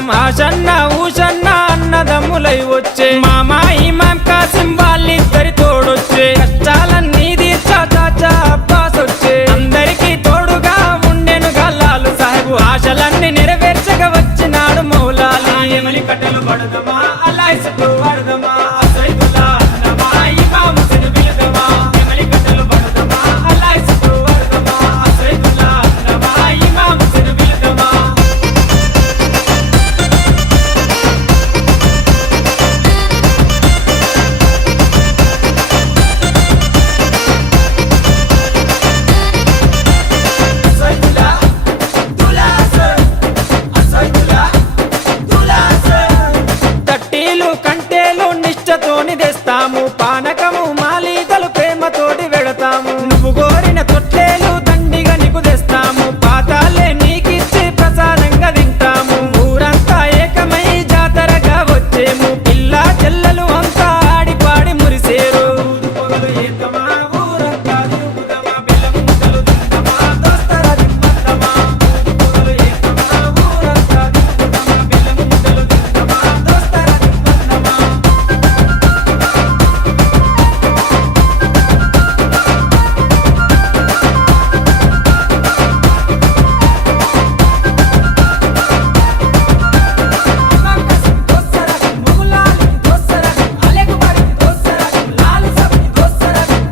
చేస్తాం ఆషన్న ఊషన్న అన్నదమ్ములై వచ్చే మామా ఇమాం కాసిం వాళ్ళిద్దరి తోడొచ్చే కష్టాలన్నీ తీర్చా చాచా అబ్బాస్ వచ్చే అందరికీ తోడుగా ఉండెనుగా లాలు సాహెబు ఆశలన్నీ నెరవేర్చగా వచ్చినాడు మౌలాలి ఎమలి కట్టెలు పడదమా అల్లాయిసుకు వాడదమా అసైదుల్లా అన్నమా ఇమాం హుస్సేన్ బిలదమా ఎమలి కట్టెలు పడదమా అల్లాయిసుకు వాడదమా అసైదుల్లా అన్నమా ఇమాం హుస్సేన్ బిలదమా తట్టీలు కంటేలు నిష్టతోని తెస్తాము పానకము మాలీదలు ప్రేమతోటి వెడతాము నువ్వు కోరిన తొట్లేలు దండిగా నీకు తెస్తాము పాతాలే నీకిచ్చి ప్రసాదంగా తింటాము ఊరంతా ఏకమై జాతరగా వచ్చేము పిల్ల చెల్లెలు అంతా ఆడి పాడి మురిసేరు పొగలు ఏతమా ఊరంతా తిరుగుదమా బెల్లం ముద్దలు తిందమా దోస్తరా దిమ్మద్దమా పొగలు ఏతమా ఊరంతా తిరుగుదమా బెల్లం ముద్దలు తిందమా దోస్తరా దిమ్మద్దమా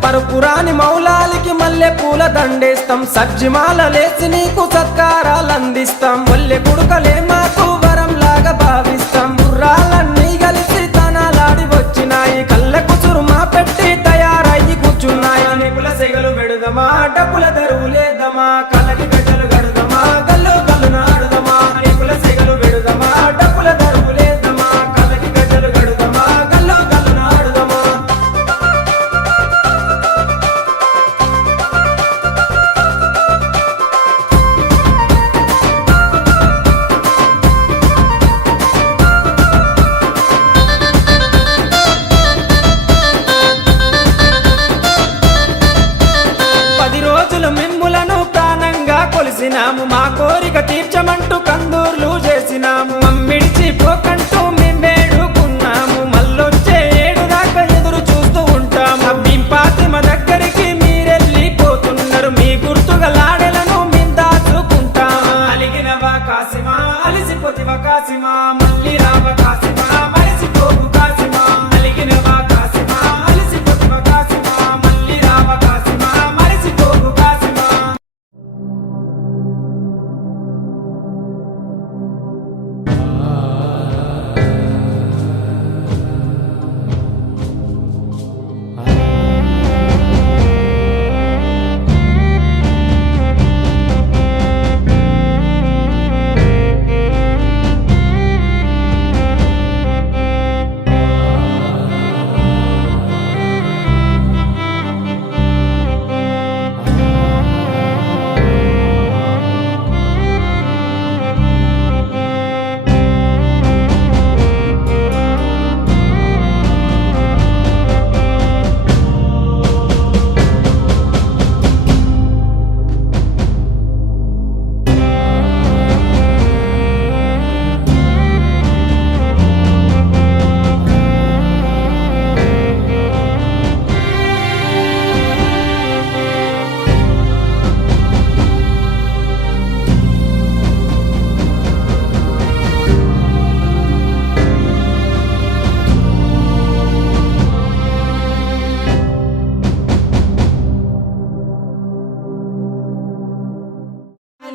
పరుపురాని మౌలాలికి మల్లె పూల దండేస్తాం సజ్జిమాల లేచి నీకు సత్కారాలు అందిస్తాం మల్లె కుడుకలే మాకు వరం లాగా భావిస్తాం గుర్రాలన్నీ కలిసి తనాలాడి వచ్చినాయి కళ్ళకు చురుమా పెట్టి తయారయ్యి కూర్చున్నాయి నిపుల సెగలు పెడుదమా డబ్బుల దరువు లేదమా కళ్ళకి గడ్డలు గడుదమా గల్లు గల్లు నాడుదమా నిపుల సెగలు పెడుదమా డబ్బుల దరువు లేదమా కళ్ళకి గడ్డలు గడుదమా గల్లు గల్లు నాడుదమా పది రోజులు మిమ్ములను ప్రాణంగా కొలిసినాము మా కోరిక తీర్చమంటూ కందూర్లు చేసినాము మమ్మిడిచి పోకంటూ మేము వేడుకున్నాము మళ్ళొచ్చే ఏడు దాకా ఎదురు చూస్తూ ఉంటాము మీ పాతిమ దగ్గరికి మీరెళ్ళిపోతున్నారు మీ గుర్తుగా లాడెలను మేము దాచుకుంటాము అలిగినవా కాసిమా అలిసిపోతివా కాసిమా మళ్ళీ రావ కాసిమా మరిసిపోకు కాసిమా అలిగినవా కాసిమా అలిసిపోతివా కాసిమా మళ్ళీ రావ కాసిమా మరిసిపోకు కాసిమా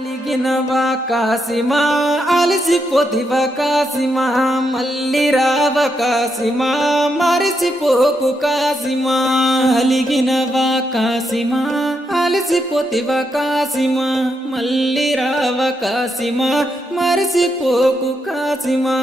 అలిగినవా కాసిమా అలిసిపోతివా కాసిమా మళ్ళీ రావ కాసిమా మరిసిపోకు కాసిమా అలిగినవా కాసిమా అలిసిపోతివా కాసిమా మళ్ళీ రావ కాసిమా మరిసిపోకు కాసిమా